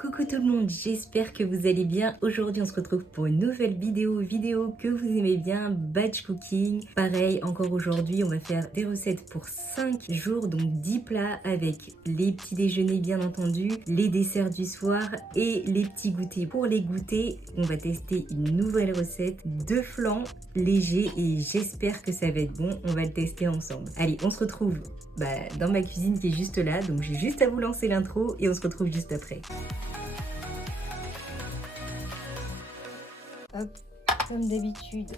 Coucou tout le monde, j'espère que vous allez bien. Aujourd'hui on se retrouve pour une nouvelle vidéo que vous aimez bien, batch cooking. Pareil, encore aujourd'hui on va faire des recettes pour 5 jours, donc 10 plats avec les petits déjeuners bien entendu, les desserts du soir et les petits goûters. Pour les goûters, on va tester une nouvelle recette de flan léger et j'espère que ça va être bon, on va le tester ensemble. Allez, on se retrouve dans ma cuisine qui est juste là, donc j'ai juste à vous lancer l'intro et on se retrouve juste après. Hop, comme d'habitude,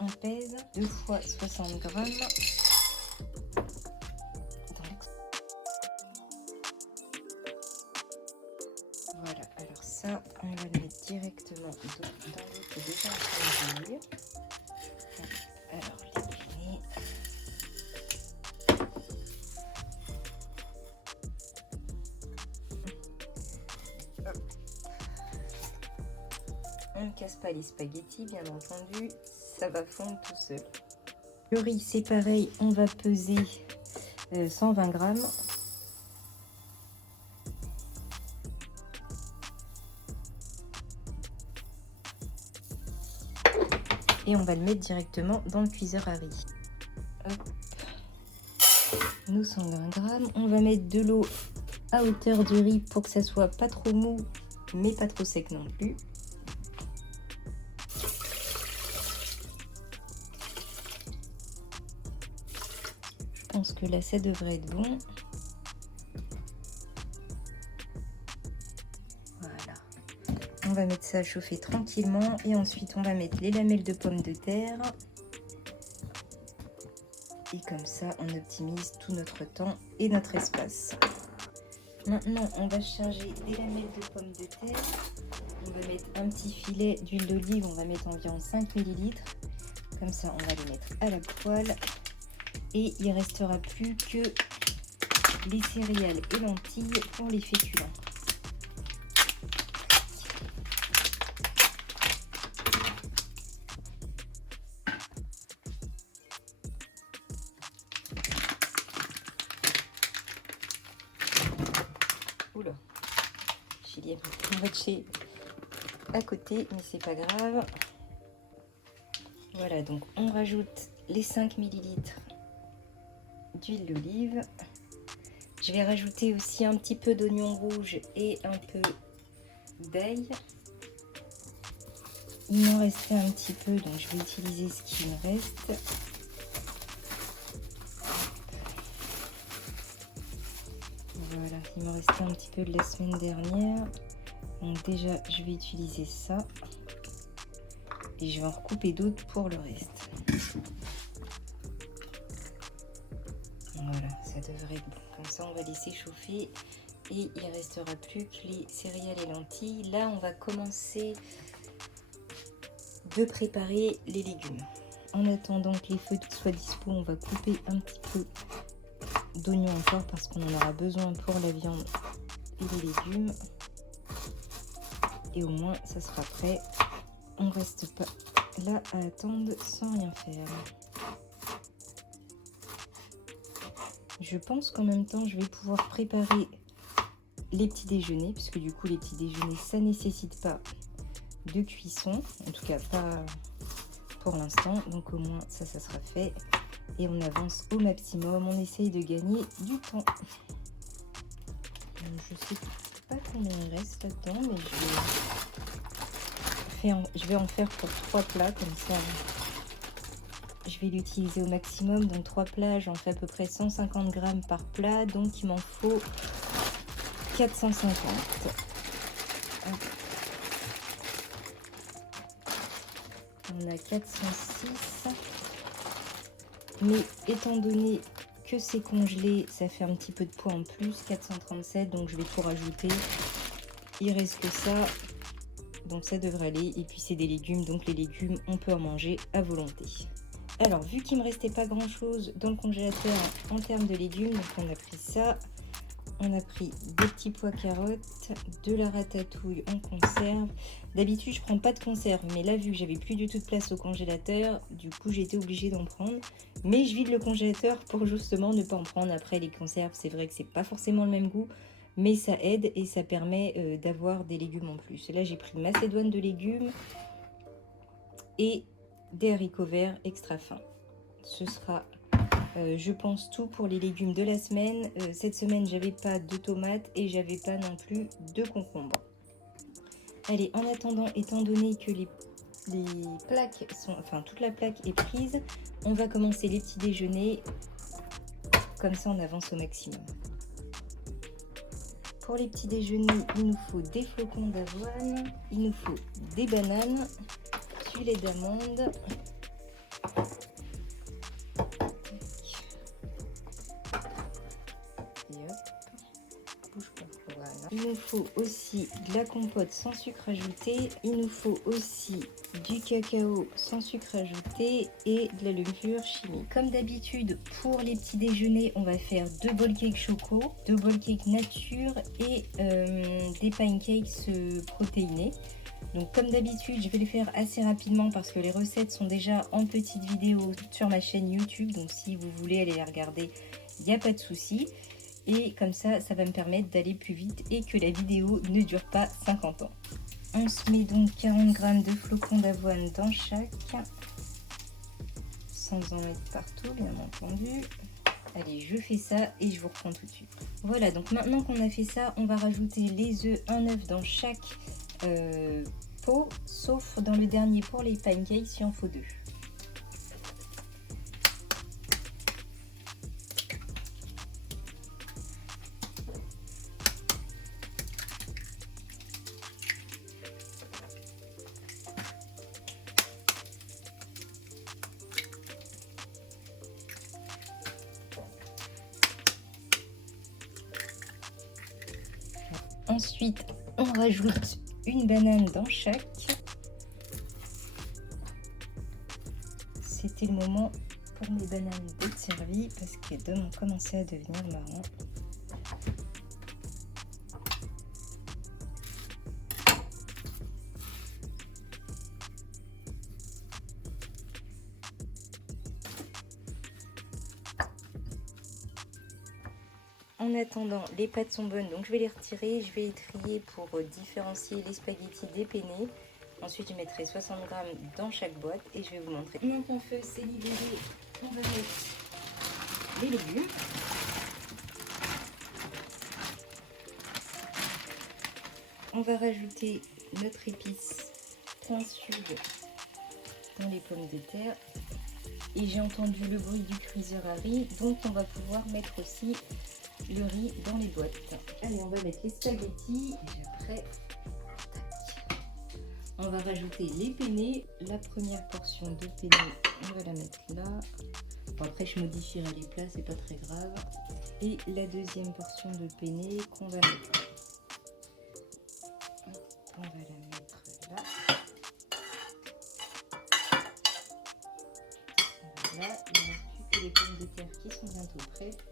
on pèse 2 fois 60 grammes. Voilà, alors ça, on va le mettre directement dans l'autre déjà en train de bouillir. Alors, les bouillonnés. On ne casse pas les spaghettis, bien entendu, ça va fondre tout seul. Le riz, c'est pareil, on va peser 120 grammes. Et on va le mettre directement dans le cuiseur à riz. Hop. Nos 120 grammes. On va mettre de l'eau à hauteur du riz pour que ça soit pas trop mou, mais pas trop sec non plus. Je pense que là, ça devrait être bon. Voilà. On va mettre ça à chauffer tranquillement et ensuite on va mettre les lamelles de pommes de terre. Et comme ça, on optimise tout notre temps et notre espace. Maintenant, on va charger des lamelles de pommes de terre. On va mettre un petit filet d'huile d'olive, on va mettre environ 5 ml. Comme ça, on va les mettre à la poêle. Et il ne restera plus que les céréales et lentilles pour les féculents. Oula, j'ai matché à côté, mais c'est pas grave. Voilà, donc on rajoute les 5 ml d'huile d'olive. Je vais rajouter aussi un petit peu d'oignon rouge et un peu d'ail. Il m'en restait un petit peu, donc je vais utiliser ce qui me reste. Voilà, il me restait un petit peu de la semaine dernière. Donc déjà, je vais utiliser ça. Et je vais en recouper d'autres pour le reste. Voilà, ça devrait être bon. Comme ça, on va laisser chauffer. Et il ne restera plus que les céréales et lentilles. Là, on va commencer de préparer les légumes. En attendant que les feuilles soient dispo, on va couper un petit peu d'oignon encore parce qu'on en aura besoin pour la viande et les légumes. Et au moins, ça sera prêt. On reste pas là à attendre sans rien faire. Je pense qu'en même temps, je vais pouvoir préparer les petits déjeuners, puisque du coup, les petits déjeuners, ça nécessite pas de cuisson. En tout cas, pas pour l'instant. Donc au moins, ça sera fait. Et on avance au maximum. On essaye de gagner du temps. Je sais pas combien il reste là-dedans, mais je vais en faire pour 3 plats, comme ça je vais l'utiliser au maximum. Donc 3 plats, j'en fais à peu près 150 grammes par plat, donc il m'en faut 450. On a 406, mais étant donné que c'est congelé, ça fait un petit peu de poids en plus, 437, donc je vais tout rajouter. Il reste que ça. Donc ça devrait aller. Et puis c'est des légumes, donc les légumes, on peut en manger à volonté. Alors, vu qu'il ne me restait pas grand-chose dans le congélateur en termes de légumes, donc on a pris ça. On a pris des petits pois carottes, de la ratatouille en conserve. D'habitude, je ne prends pas de conserve, mais là, vu que j'avais plus du tout de place au congélateur, du coup, j'ai été obligée d'en prendre. Mais je vide le congélateur pour justement ne pas en prendre. Après, les conserves, c'est vrai que c'est pas forcément le même goût. mais ça aide et ça permet d'avoir des légumes en plus. Là, j'ai pris macédoine de légumes et des haricots verts extra fins. Ce sera, je pense, tout pour les légumes de la semaine. Cette semaine, j'avais pas de tomates et j'avais pas non plus de concombres. Allez, en attendant, étant donné que les plaques sont, enfin toute la plaque est prise, on va commencer les petits déjeuners. Comme ça, on avance au maximum. Pour les petits déjeuners, il nous faut des flocons d'avoine, il nous faut des bananes, du lait d'amande. Il nous faut aussi de la compote sans sucre ajouté. Il nous faut aussi du cacao sans sucre ajouté et de la levure chimique. Comme d'habitude, pour les petits déjeuners, on va faire 2 bowl cakes choco, 2 bowl cakes nature et des pancakes protéinés. Donc comme d'habitude, je vais les faire assez rapidement parce que les recettes sont déjà en petite vidéo sur ma chaîne YouTube. Donc si vous voulez aller les regarder, il n'y a pas de souci. Et comme ça, ça va me permettre d'aller plus vite et que la vidéo ne dure pas 50 ans. On se met donc 40 g de flocons d'avoine dans chaque, sans en mettre partout bien entendu. Allez, je fais ça et je vous reprends tout de suite. Voilà, donc maintenant qu'on a fait ça, on va rajouter les œufs, un œuf dans chaque pot, sauf dans le dernier pour les pancakes, si on faut 2. Ensuite, on rajoute une banane dans chaque. C'était le moment pour mes bananes d'être servies parce qu'elles ont commencé à devenir marron. En attendant, les pâtes sont bonnes, donc je vais les retirer. Je vais les trier pour différencier les spaghettis des penne. Ensuite, je mettrai 60 g dans chaque boîte et je vais vous montrer. Maintenant qu'on fait c'est libéré, on va mettre les légumes. On va rajouter notre épice plein sud dans les pommes de terre. Et j'ai entendu le bruit du cuiseur à riz, donc on va pouvoir mettre aussi le riz dans les boîtes. Allez, on va mettre les spaghettis. Déjà prêt. On va rajouter les penne. La première portion de penne, on va la mettre là. Bon, après, je modifierai les plats, c'est pas très grave. Et la deuxième portion de penne qu'on va mettre. On va la mettre là. Voilà, il ne reste plus que les pommes de terre qui sont bientôt prêtes.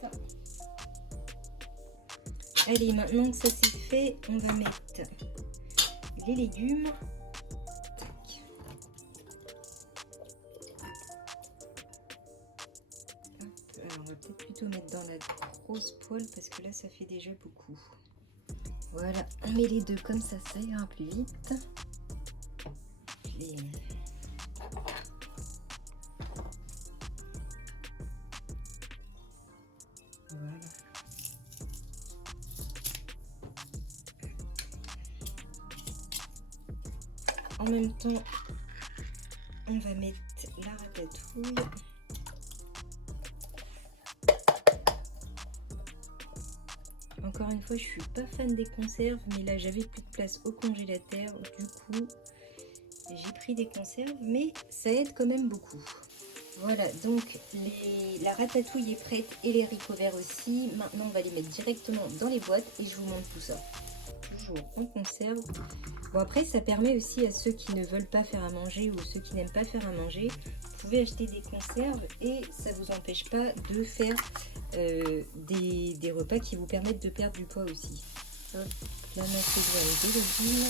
Allez, maintenant que ça c'est fait, on va mettre les légumes. Alors, on va peut-être plutôt mettre dans la grosse poêle parce que là ça fait déjà beaucoup. Voilà, on met les deux comme ça, ça ira plus vite. Voilà. En même temps, on va mettre la ratatouille. Encore une fois, je suis pas fan des conserves, mais là j'avais plus de place au congélateur, du coup j'ai pris des conserves, mais ça aide quand même beaucoup. Voilà, donc la ratatouille est prête et les haricots verts aussi. Maintenant on va les mettre directement dans les boîtes et je vous montre tout ça. Toujours en conserve. Bon, après ça permet aussi à ceux qui ne veulent pas faire à manger ou ceux qui n'aiment pas faire à manger, vous pouvez acheter des conserves et ça vous empêche pas de faire des repas qui vous permettent de perdre du poids aussi. Hop, la macédoine de légumes.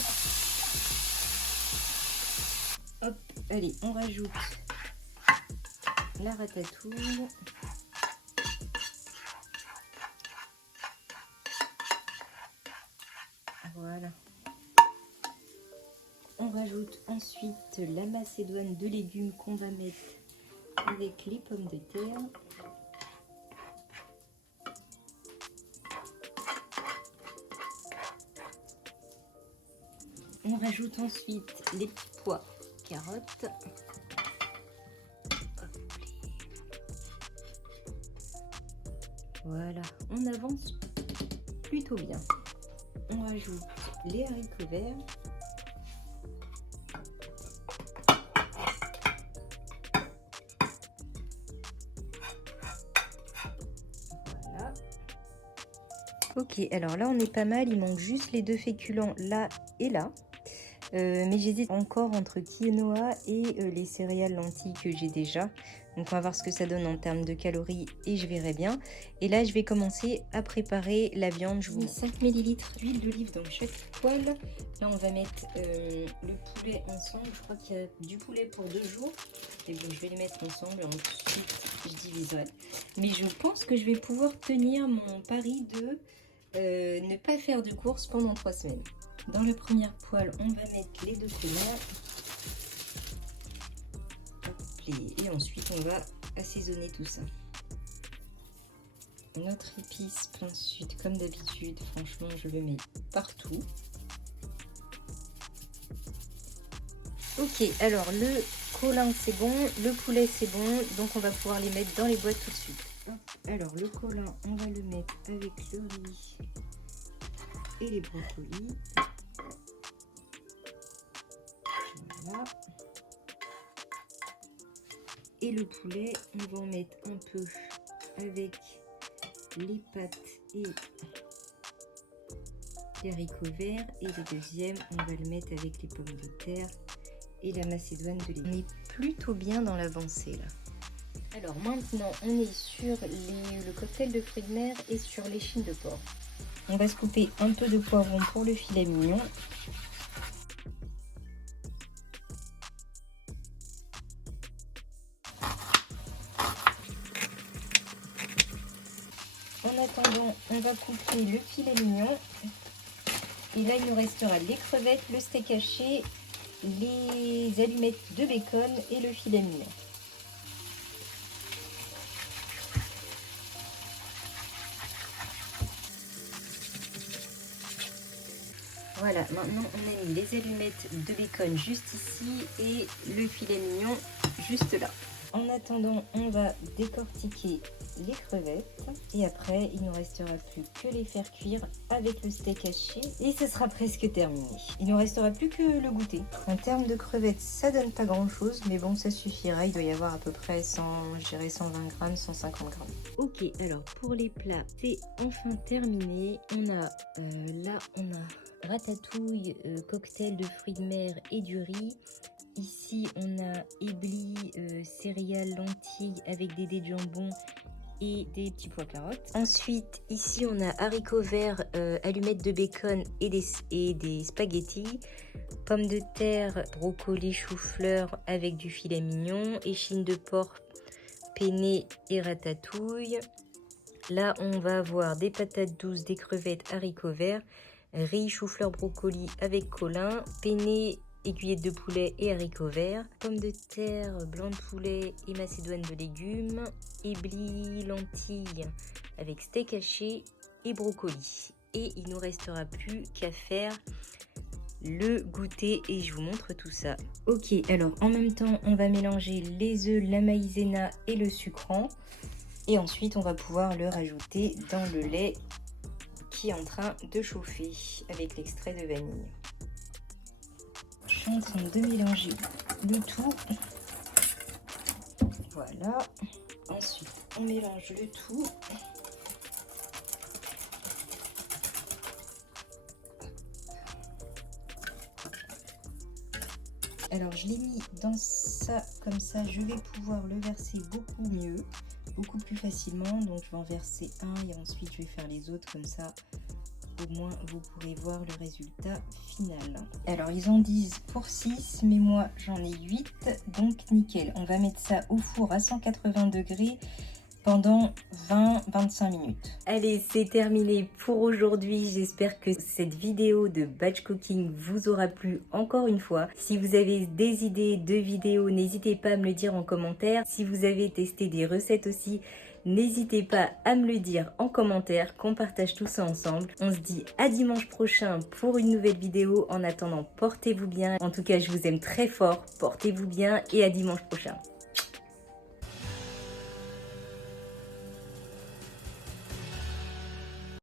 Hop, allez, on rajoute la ratatouille. Voilà. On rajoute ensuite la macédoine de légumes qu'on va mettre avec les pommes de terre. On rajoute ensuite les petits pois, carottes. Voilà, on avance plutôt bien. On rajoute les haricots verts. Voilà. Ok, alors là on est pas mal, il manque juste les deux féculents là et là. Mais j'hésite encore entre quinoa et les céréales lentilles que j'ai déjà. Donc on va voir ce que ça donne en termes de calories et je verrai bien. Et là je vais commencer à préparer la viande. Je vous mets 5 ml d'huile d'olive dans chaque poêle. Là on va mettre le poulet ensemble. Je crois qu'il y a du poulet pour 2 jours. Et bon, je vais les mettre ensemble. Ensuite je diviserai. Mais je pense que je vais pouvoir tenir mon pari de ne pas faire de courses pendant 3 semaines. Dans la première poêle, on va mettre les 2 tomates. Et ensuite, on va assaisonner tout ça. Notre épice plein sud, comme d'habitude, franchement, je le mets partout. Ok, alors le colin c'est bon, le poulet c'est bon, donc on va pouvoir les mettre dans les boîtes tout de suite. Alors le colin, on va le mettre avec le riz et les brocolis. Voilà. Et le poulet, on va en mettre un peu avec les pâtes et les haricots verts. Et le deuxième, on va le mettre avec les pommes de terre et la macédoine de légumes. On est plutôt bien dans l'avancée là. Alors maintenant, on est sur le cocktail de fruits de mer et sur l'échine de porc. On va se couper un peu de poivron pour le filet mignon. En attendant, on va couper le filet mignon. Et là, il nous restera les crevettes, le steak haché, les allumettes de bacon et le filet mignon. Voilà, maintenant on a mis les allumettes de bacon juste ici et le filet mignon juste là. En attendant, on va décortiquer les crevettes et après il ne nous restera plus que les faire cuire avec le steak haché et ce sera presque terminé. Il ne nous restera plus que le goûter. En termes de crevettes, ça donne pas grand chose, mais bon, ça suffira. Il doit y avoir à peu près 120 grammes, 150 grammes. Ok, alors pour les plats, c'est enfin terminé. On a ratatouille, cocktail de fruits de mer et du riz. Ici, on a éblis, céréales, lentilles avec des dés de jambon et des petits pois carottes. Ensuite, ici, on a haricots verts, allumettes de bacon et des spaghettis. Pommes de terre, brocolis, chou-fleur avec du filet mignon. Échine de porc, penne et ratatouille. Là, on va avoir des patates douces, des crevettes, haricots verts, riz, chou-fleur, brocoli avec colin, penne, aiguillettes de poulet et haricots verts, pommes de terre, blanc de poulet et macédoine de légumes, éblis, lentilles avec steak haché et brocoli. Et il ne nous restera plus qu'à faire le goûter et je vous montre tout ça. Ok, alors en même temps, on va mélanger les œufs, la maïzena et le sucrant. Et ensuite, on va pouvoir le rajouter dans le lait qui est en train de chauffer avec l'extrait de vanille. Je suis en train de mélanger le tout. Voilà. Ensuite, on mélange le tout. Alors, je l'ai mis dans ça, comme ça, je vais pouvoir le verser beaucoup mieux, beaucoup plus facilement. Donc, je vais en verser un et ensuite, je vais faire les autres comme ça. Au moins, vous pourrez voir le résultat final. Alors, ils en disent pour 6, mais moi, j'en ai 8, donc nickel. On va mettre ça au four à 180 degrés pendant 20-25 minutes. Allez, c'est terminé pour aujourd'hui. J'espère que cette vidéo de batch cooking vous aura plu encore une fois. Si vous avez des idées de vidéos, n'hésitez pas à me le dire en commentaire. Si vous avez testé des recettes aussi, n'hésitez pas à me le dire en commentaire, qu'on partage tout ça ensemble. On se dit à dimanche prochain pour une nouvelle vidéo. En attendant, portez-vous bien. En tout cas, je vous aime très fort. Portez-vous bien et à dimanche prochain.